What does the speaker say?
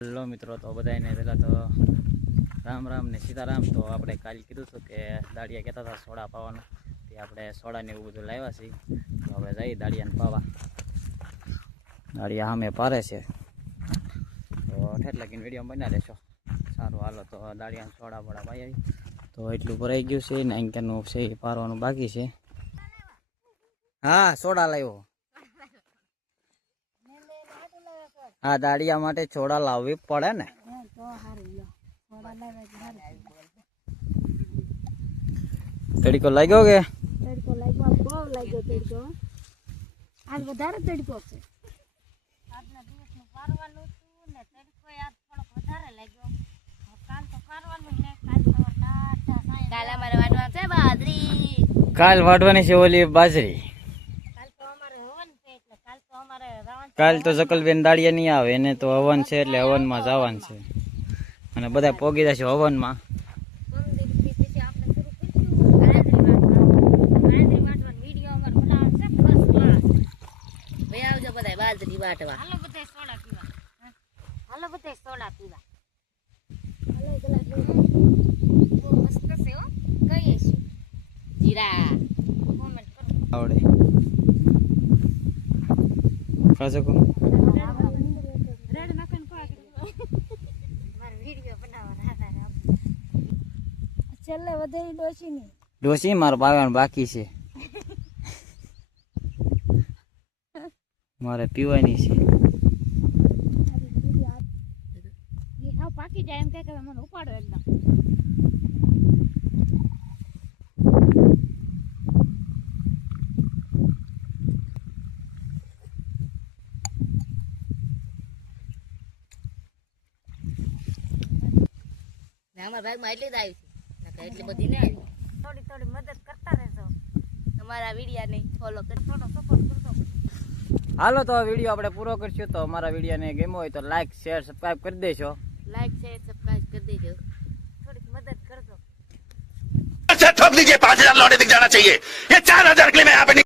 Hello મિત્રો, તો બધાને પહેલાં તો રામ રામ ને સીતારામ. તો આપણે કાલે કીધું હતું કે દાળિયા કહેતા હતા સોડા પાવાનું, તે આપણે સોડાને એવું બધું લાવ્યા છીએ. તો આપણે જઈએ દાળિયાને પાવા. દાળિયા સામે પારે છે, તો ઠેઠ લગીને વિડીયો બના રહેશો. સારું, હાલો તો દાળિયાને સોડા બોડા પાઈ આવી. તો એટલું ભરાઈ ગયું છે ને અંકેનું છે એ પારવાનું બાકી છે. હા, સોડા લાવ્યો. હા, દાળિયા માટે છોડા લાવવી પડે ને. તડકો લાગ્યો કે? તડકો લાગ્યો, બહુ લાગ્યો તડકો. આજ વધારે તડકો છે. આજના દિવસનું પારવાનું હતું ને તડકો યાર થોડોક વધારે લાગ્યો. કાલ તો પારવાનું ને કાલ તો કાલ અમારે વાડવાનું છે બાજરી. કાલ વાઢવાની છે ઓલી બાજરી. કાલ તો અમારે હવન છે એટલે કાલ તો અમારે રાવણ. કાલ તો જકલબેન દાળિયા નહીં આવે, એને તો હવન છે એટલે હવનમાં જવાનું છે અને બધા પોગી જશે હવનમાં. મંદિરથી પછી આપણે શરૂ કરીશું બાજરી વાટવાનો વિડીયો અમારે બનાવવાનો છે ફર્સ્ટ ક્લાસ. ભાઈ આવજો બધા બાજરી વાટવા. હાલો બધા સોડા પીવા. હાલો બધા સોડા પીવા. હાલો ગલા બહુ મસ્ત છે હો. કહીએ છીએ જીરા કોમેન્ટ કરો. આવડે ખાસો કો રેડ નાખન પાક મારો વિડિયો બનાવવાનો હતા. છેલ્લે વધે ડોસી ની ડોસી મારે પાવાનું બાકી છે. મારે પીવાની છે. એ હાવ પાકી જાય એમ કે મને ઉપાડો એકદમ. અમારા ભાગમાં એટલી જ આવી છે, એટલી બધી ને આવી. થોડી થોડી મદદ કરતા રહેજો. અમારા વિડીયાને ફોલો કરી થોડો સપોર્ટ કરજો. હાલો તો આ વિડીયો આપણે પૂરો કરશું. તો અમારા વિડીયોને ગમ્યો હોય તો લાઈક શેર સબસ્ક્રાઈબ કરી દેશો. લાઈક શેર સબસ્ક્રાઇબ કરી દેજો. થોડીક મદદ કરજો. ठोक दीजिए 5,000 लौटे दिख जाना चाहिए। ये 4,000 के लिए मैं यहाँ पे